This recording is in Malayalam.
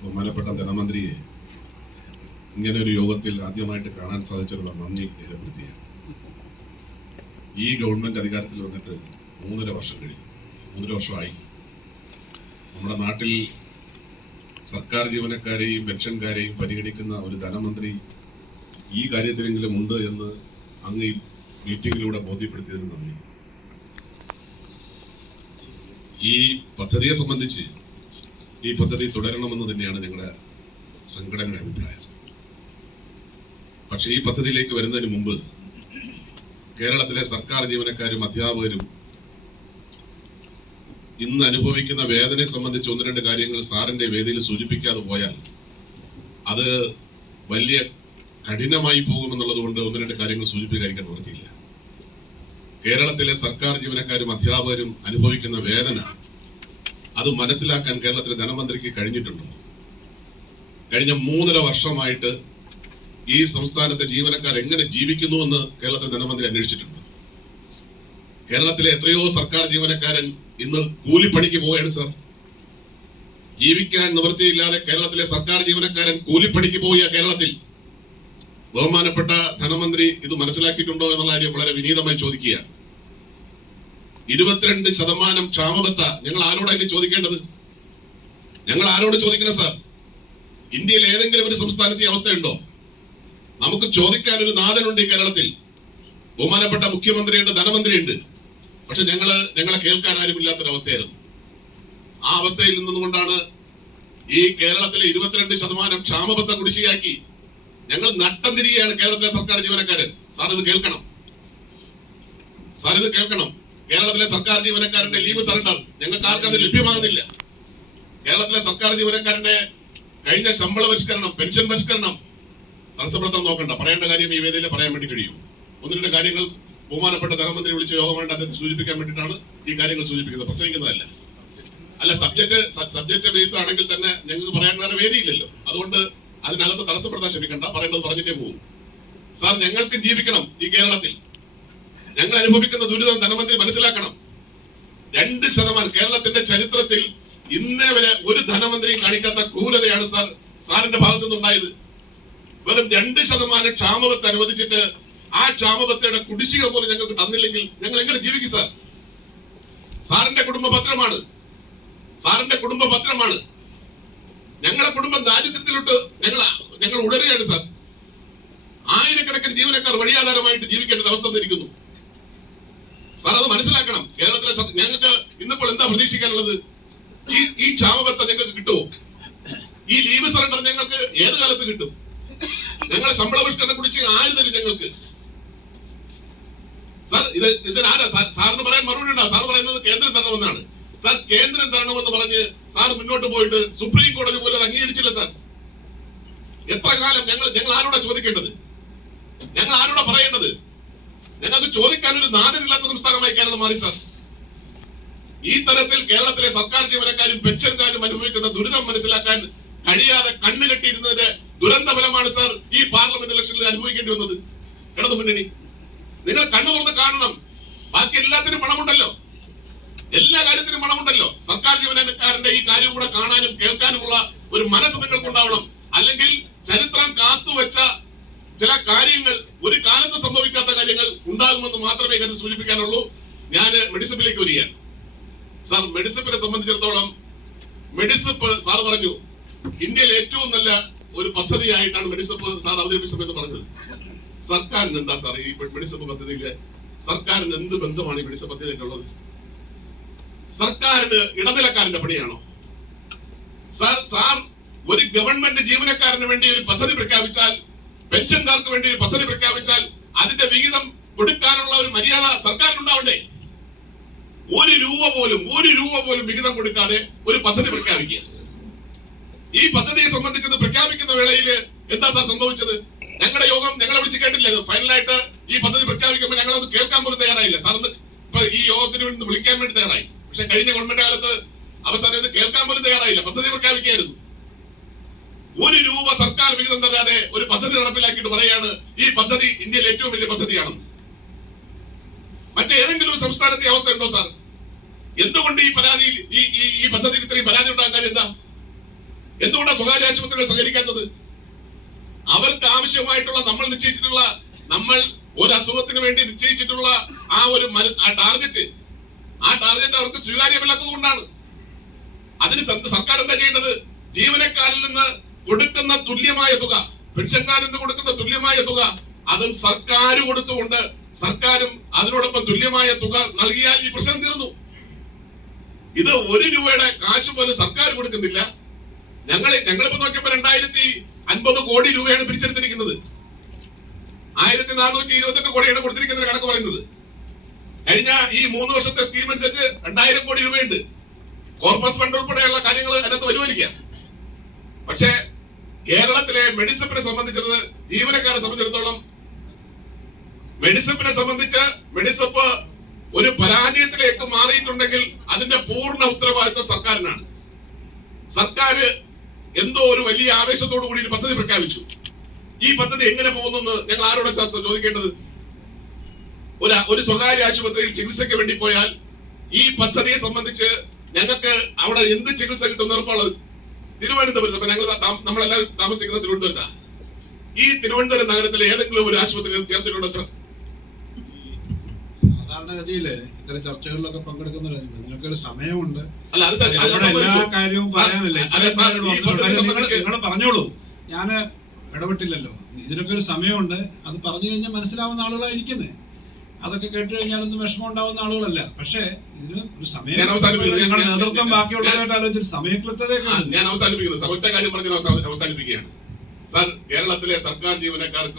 ബഹുമാനപ്പെട്ട ധനമന്ത്രിയെ ഇങ്ങനെ ഒരു യോഗത്തിൽ ആദ്യമായിട്ട് കാണാൻ സാധിച്ചതിനുള്ള നന്ദി രേഖപ്പെടുത്തുകയാണ്. ഈ ഗവൺമെന്റ് അധികാരത്തിൽ വന്നിട്ട് 3.5 വർഷം കഴിഞ്ഞു. 3.5 വർഷമായി. നമ്മുടെ നാട്ടിൽ സർക്കാർ ജീവനക്കാരെയും പെൻഷൻകാരെയും പരിഗണിക്കുന്ന ഒരു ധനമന്ത്രി ഈ കാര്യത്തിലെങ്കിലും ഉണ്ട് എന്ന് അങ്ങ് ഈ മീറ്റിംഗിലൂടെ ബോധ്യപ്പെടുത്തിയതിന് നന്ദി. ഈ പദ്ധതിയെ സംബന്ധിച്ച് ഈ പദ്ധതി തുടരണമെന്ന് തന്നെയാണ് ഞങ്ങളുടെ സംഘടനയുടെ അഭിപ്രായം. പക്ഷേ ഈ പദ്ധതിയിലേക്ക് വരുന്നതിന് മുമ്പ് കേരളത്തിലെ സർക്കാർ ജീവനക്കാരും അധ്യാപകരും ഇന്ന് അനുഭവിക്കുന്ന വേദനയെ സംബന്ധിച്ച് 1-2 കാര്യങ്ങൾ സാറിന്റെ വേദിയിൽ സൂചിപ്പിക്കാതെ പോയാൽ അത് വലിയ കഠിനമായി പോകുമെന്നുള്ളത് കൊണ്ട് 1-2 കാര്യങ്ങൾ സൂചിപ്പിക്കാതിരിക്കാൻ നിവൃത്തിയില്ല. കേരളത്തിലെ സർക്കാർ ജീവനക്കാരും അധ്യാപകരും അനുഭവിക്കുന്ന വേദന അത് മനസ്സിലാക്കാൻ കേരളത്തിലെ ധനമന്ത്രിക്ക് കഴിഞ്ഞിട്ടുണ്ടോ? കഴിഞ്ഞ 3.5 വർഷമായിട്ട് ഈ സംസ്ഥാനത്തെ ജീവനക്കാർ എങ്ങനെ ജീവിക്കുന്നുവെന്ന് കേരളത്തിലെ ധനമന്ത്രി അന്വേഷിച്ചിട്ടുണ്ട്. കേരളത്തിലെ എത്രയോ സർക്കാർ ജീവനക്കാരൻ ഇന്ന് കൂലിപ്പണിക്ക് പോവുകയാണ് സാർ. ജീവിക്കാൻ നിവൃത്തിയില്ലാതെ കേരളത്തിലെ സർക്കാർ ജീവനക്കാരൻ കൂലിപ്പണിക്ക് പോവുക. കേരളത്തിൽ ബഹുമാനപ്പെട്ട ധനമന്ത്രി ഇത് മനസ്സിലാക്കിയിട്ടുണ്ടോ എന്നുള്ള കാര്യം വളരെ വിനീതമായി ചോദിക്കുക. 22% ക്ഷാമബത്ത ഞങ്ങൾ ആരോടാണ് ചോദിക്കേണ്ടത്? ഞങ്ങൾ ആരോട് ചോദിക്കണം സാർ? ഇന്ത്യയിൽ ഏതെങ്കിലും ഒരു സംസ്ഥാനത്തെ അവസ്ഥയുണ്ടോ? നമുക്ക് ചോദിക്കാൻ ഒരു നാഥനുണ്ട് ഈ കേരളത്തിൽ. ബഹുമാനപ്പെട്ട മുഖ്യമന്ത്രിയുണ്ട്, ധനമന്ത്രിയുണ്ട്. പക്ഷെ ഞങ്ങളെ കേൾക്കാൻ ആരുമില്ലാത്തൊരവസ്ഥയായിരുന്നു. ആ അവസ്ഥയിൽ നിന്നുകൊണ്ടാണ് ഈ കേരളത്തിലെ 22% ക്ഷാമബത്ത കുടിശ്ശികയാക്കി ഞങ്ങൾ നട്ടം തിരികെയാണ് കേരളത്തിലെ സർക്കാർ ജീവനക്കാരൻ. സാർ ഇത് കേൾക്കണം, സാർ ഇത് കേൾക്കണം. കേരളത്തിലെ സർക്കാർ ജീവനക്കാരന്റെ ലീവ് സറണ്ടർ ഞങ്ങൾക്ക് ആർക്കും അത് ലഭ്യമാകുന്നില്ല. കേരളത്തിലെ സർക്കാർ ജീവനക്കാരന്റെ കഴിഞ്ഞ ശമ്പള പരിഷ്കരണം, പെൻഷൻ പരിഷ്കരണം തടസ്സപ്പെടുത്താൻ നോക്കണ്ട. പറയേണ്ട കാര്യം ഈ വേദിയിൽ പറയാൻ വേണ്ടി കഴിയും. 1-2 കാര്യങ്ങൾ ബഹുമാനപ്പെട്ട ധനമന്ത്രി വിളിച്ച യോഗമായിട്ട് അദ്ദേഹത്തെ സൂചിപ്പിക്കാൻ വേണ്ടിയിട്ടാണ് ഈ കാര്യങ്ങൾ സൂചിപ്പിക്കുന്നത്, പ്രസംഗിക്കുന്നതല്ല. അല്ല, സബ്ജക്ട് ബേസ് ആണെങ്കിൽ തന്നെ ഞങ്ങൾക്ക് പറയാൻ വേറെ വേദിയില്ലല്ലോ. അതുകൊണ്ട് അതിനകത്ത് തടസ്സപ്പെടുത്താൻ ശ്രമിക്കണ്ട. പറയേണ്ടത് പറഞ്ഞിട്ടേ പോകും. സാർ, ഞങ്ങൾക്ക് ജീവിക്കണം ഈ കേരളത്തിൽ. ഞങ്ങൾ അനുഭവിക്കുന്ന ദുരിതം ധനമന്ത്രി മനസ്സിലാക്കണം. 2% കേരളത്തിന്റെ ചരിത്രത്തിൽ ഇന്നേ വരെ ഒരു ധനമന്ത്രിയും കാണിക്കാത്ത ക്രൂരതയാണ് സാറിന്റെ ഭാഗത്തു നിന്നുണ്ടായത്. വെറും 2% ക്ഷാമബത്ത് അനുവദിച്ചിട്ട് ആ ക്ഷാമബത്തയുടെ കുടിശ്ശിക പോലും ഞങ്ങൾക്ക് തന്നില്ലെങ്കിൽ ഞങ്ങൾ എങ്ങനെ ജീവിക്കും സാർ? സാറിന്റെ കുടുംബ പത്രമാണ്, സാറിന്റെ കുടുംബ പത്രമാണ്. ഞങ്ങളെ കുടുംബം ദാരിദ്ര്യത്തിലോട്ട് ഞങ്ങൾ ഉടരുകയാണ് സാർ. ആയിരക്കണക്കിന് ജീവനക്കാർ വഴിയാധാരമായിട്ട് ജീവിക്കേണ്ട അവസ്ഥ വന്നിരിക്കുന്നു സാർ. അത് മനസ്സിലാക്കണം. കേരളത്തിലെ ഞങ്ങൾക്ക് ഇന്നിപ്പോൾ എന്താ പ്രതീക്ഷിക്കാനുള്ളത്? ഈ ക്ഷാമബത്ത ഞങ്ങൾക്ക് കിട്ടുമോ? ഈ ലീവ് സറണ്ടർ ഞങ്ങൾക്ക് ഏത് കാലത്ത് കിട്ടും? ഞങ്ങളെ ശമ്പള പരിഷ്കരണം കുടിച്ച് ആര് തരും ഞങ്ങൾക്ക്? സാർ, ഇതിനാരാ സാറിന് പറയാൻ മറുപടി ഉണ്ടോ? സാർ പറയുന്നത് കേന്ദ്രം തരണമെന്നാണ്. സാർ, കേന്ദ്രം തരണമെന്ന് പറഞ്ഞ് സാർ മുന്നോട്ട് പോയിട്ട് സുപ്രീം കോടതി പോലും അത് അംഗീകരിച്ചില്ല സാർ. എത്ര കാലം ഞങ്ങൾ ആരോടാ ചോദിക്കേണ്ടത്? ഞങ്ങൾ ആരോടാ പറയേണ്ടത്? ഞങ്ങൾക്ക് ചോദിക്കാൻ ഒരു നാഥനില്ലാത്ത സംസ്ഥാനമായി കേരളം മാറി സാർ. ഈ തരത്തിൽ കേരളത്തിലെ സർക്കാർ ജീവനക്കാരും പെൻഷൻകാരും അനുഭവിക്കുന്ന ദുരിതം മനസ്സിലാക്കാൻ കഴിയാതെ കണ്ണുകെട്ടിയിരുന്നതിന്റെ ദുരന്ത ഫലമാണ് സാർ ഈ പാർലമെന്റ് ഇലക്ഷനിൽ അനുഭവിക്കേണ്ടി വന്നത്. ഇടതു മുന്നണി, നിങ്ങൾ കണ്ണു തുറന്ന് കാണണം. ബാക്കി എല്ലാത്തിനും പണമുണ്ടല്ലോ, എല്ലാ കാര്യത്തിനും പണമുണ്ടല്ലോ. സർക്കാർ ജീവനക്കാരന്റെ ഈ കാര്യം കൂടെ കാണാനും കേൾക്കാനുമുള്ള ഒരു മനസ്സ് നിങ്ങൾക്കുണ്ടാവണം. അല്ലെങ്കിൽ ചരിത്രം കാത്തുവെച്ച ചില കാര്യങ്ങൾ, ഒരു കാലത്ത് സംഭവിക്കാത്ത കാര്യങ്ങൾ ഉണ്ടാകുമെന്ന് മാത്രമേ ഇത് സൂചിപ്പിക്കാനുള്ളൂ. ഞാൻ മെഡിസിപ്പിലേക്ക് വരികയാണ് സാർ. മെഡിസിപ്പിനെ സംബന്ധിച്ചിടത്തോളം മെഡിസിപ്പ് സാർ പറഞ്ഞു ഇന്ത്യയിൽ ഏറ്റവും നല്ല ഒരു പദ്ധതിയായിട്ടാണ് മെഡിസിപ്പ് സാർ അവതരിപ്പിച്ചതെന്ന് പറഞ്ഞത്. സർക്കാരിന് എന്താ സാർ ഈ മെഡിസിപ്പ് പദ്ധതിയിലെ സർക്കാരിന് എന്ത് ബന്ധമാണ് ഈ മെഡിസിപ്പ് പദ്ധതിയിലുള്ളത്? സർക്കാരിന് ഇടനിലക്കാരന്റെ പണിയാണോ സാർ? ഒരു ഗവൺമെന്റ് ജീവനക്കാരന് വേണ്ടി ഒരു പദ്ധതി പ്രഖ്യാപിച്ചാൽ, പെൻഷൻകാർക്ക് വേണ്ടി ഒരു പദ്ധതി പ്രഖ്യാപിച്ചാൽ അതിന്റെ വിഹിതം കൊടുക്കാനുള്ള ഒരു മര്യാദ സർക്കാരിനുണ്ടാവണ്ടേ? 1 രൂപ പോലും വിഹിതം കൊടുക്കാതെ ഒരു പദ്ധതി പ്രഖ്യാപിക്കുക. ഈ പദ്ധതിയെ സംബന്ധിച്ചത് പ്രഖ്യാപിക്കുന്ന വേളയിൽ എന്താ സാർ സംഭവിച്ചത്? ഞങ്ങളുടെ യോഗം ഞങ്ങളെ വിളിച്ച് കേട്ടില്ല. ഫൈനലായിട്ട് ഈ പദ്ധതി പ്രഖ്യാപിക്കുമ്പോൾ ഞങ്ങളത് കേൾക്കാൻ പോലും തയ്യാറായില്ല സാർ. ഇപ്പൊ ഈ യോഗത്തിന് വേണ്ടി വിളിക്കാൻ വേണ്ടി തയ്യാറായി. പക്ഷെ കഴിഞ്ഞ ഗവൺമെന്റ് കാലത്ത് അവസാനം ഇത് കേൾക്കാൻ പോലും തയ്യാറായില്ല. പദ്ധതി പ്രഖ്യാപിക്കുകയായിരുന്നു. 1 രൂപ സർക്കാർ വിഹിതം തരാതെ ഒരു പദ്ധതി നടപ്പിലാക്കിയിട്ട് പറയാണ് ഈ പദ്ധതി ഇന്ത്യയിൽ ഏറ്റവും വലിയ പദ്ധതിയാണെന്ന്. മറ്റേതെങ്കിലും ഒരു സംസ്ഥാനത്തെ അവസ്ഥ ഉണ്ടോ സാർ? എന്തുകൊണ്ട് ഈ പദ്ധതിയിൽ ഇത്രയും പരാതി ഉണ്ടാകാൻ എന്താ? എന്തുകൊണ്ടാണ് സ്വകാര്യ ആശുപത്രികൾ സഹകരിക്കാത്തത്? അവർക്ക് ആവശ്യമായിട്ടുള്ള നമ്മൾ ഒരു അസുഖത്തിന് വേണ്ടി നിശ്ചയിച്ചിട്ടുള്ള ആ ടാർഗറ്റ് അവർക്ക് സ്വീകാര്യമല്ലാത്തത് കൊണ്ടാണ്. അതിന് സർക്കാർ എന്താ ചെയ്യേണ്ടത്? ജീവനക്കാരിൽ നിന്ന് കൊടുക്കുന്ന തുല്യമായ തുക, പെൻഷൻകാരിൽ നിന്ന് കൊടുക്കുന്ന തുല്യമായ തുക അതും സർക്കാർ കൊടുത്തുകൊണ്ട് സർക്കാരും അതിനോടൊപ്പം തുല്യമായ തുക നൽകിയാൽ ഈ പ്രശ്നം തീർന്നു. ഇത് 1 രൂപയുടെ കാശ് പോലും സർക്കാർ കൊടുക്കുന്നില്ല. ഞങ്ങളിപ്പോ നോക്കിയപ്പോ 2050 കോടി രൂപയാണ് പിരിച്ചെടുത്തിരിക്കുന്നത്. 1428 കോടിയാണ് കൊടുത്തിരിക്കുന്ന കണക്ക് പറയുന്നത്. കഴിഞ്ഞ ഈ 3 വർഷത്തെ സ്കീം അനുസരിച്ച് 2000 കോടി രൂപയുണ്ട്. കോർപ്പസ് ഫണ്ട് ഉൾപ്പെടെയുള്ള കാര്യങ്ങൾ അതിനകത്ത് വരുമായിരിക്കാം. പക്ഷേ കേരളത്തിലെ മെഡിസപ്പിനെ സംബന്ധിച്ചത്, ജീവനക്കാരെ സംബന്ധിച്ചിടത്തോളം മെഡിസപ്പ് ഒരു പരാജയത്തിലേക്ക് മാറിയിട്ടുണ്ടെങ്കിൽ അതിന്റെ പൂർണ്ണ ഉത്തരവാദിത്വം സർക്കാരിനാണ്. സർക്കാർ എന്തോ ഒരു വലിയ ആവേശത്തോടു കൂടി ഒരു പദ്ധതി പ്രഖ്യാപിച്ചു. ഈ പദ്ധതി എങ്ങനെ പോകുന്നു ഞങ്ങൾ ആരോടെ ചോദിക്കേണ്ടത്? ഒരു സ്വകാര്യ ആശുപത്രിയിൽ ചികിത്സയ്ക്ക് വേണ്ടി പോയാൽ ഈ പദ്ധതിയെ സംബന്ധിച്ച് ഞങ്ങൾക്ക് അവിടെ എന്ത് ചികിത്സ കിട്ടും ഉറപ്പുള്ളത്? തിരുവനന്തപുരത്ത് നമ്മളെല്ലാവരും താമസിക്കുന്നത് തിരുവനന്തപുരത്താണ്. ഈ തിരുവനന്തപുരം നഗരത്തിലെ ഏതെങ്കിലും ഒരു ആശുപത്രിയിൽ ചേർത്തിട്ടുണ്ടോ സർ? സാധാരണഗതിയില് ഇത്തരം ചർച്ചകളിലൊക്കെ പങ്കെടുക്കുന്നവരുണ്ട്. ഇതിനൊക്കെ സമയമുണ്ട്. എല്ലാ കാര്യവും പറയാനില്ല. നിങ്ങൾ പറഞ്ഞോളൂ, ഞാൻ ഇടപെട്ടില്ലല്ലോ. ഇതിനൊക്കെ ഒരു സമയമുണ്ട്. അത് പറഞ്ഞു കഴിഞ്ഞാൽ മനസ്സിലാവുന്ന ആളുകളായിരിക്കുന്നത്. അതൊക്കെ കേട്ട് കഴിഞ്ഞാലൊന്നും വിഷമം ഉണ്ടാവുന്ന ആളുകളല്ല. പക്ഷേ ഇതിന് ഒരു സമയം, ഞങ്ങളുടെ നേതൃത്വം ബാക്കിയുള്ളവരായിട്ട് ആലോചിച്ച് സമയക്ലിപ്തതയൊക്കെ ഞാൻ അവസാനിപ്പിക്കുന്നു. സമയത്തെ കാര്യം പറഞ്ഞ് അവസാനിപ്പിക്കുകയാണ്. സാർ, കേരളത്തിലെ സർക്കാർ ജീവനക്കാർക്കും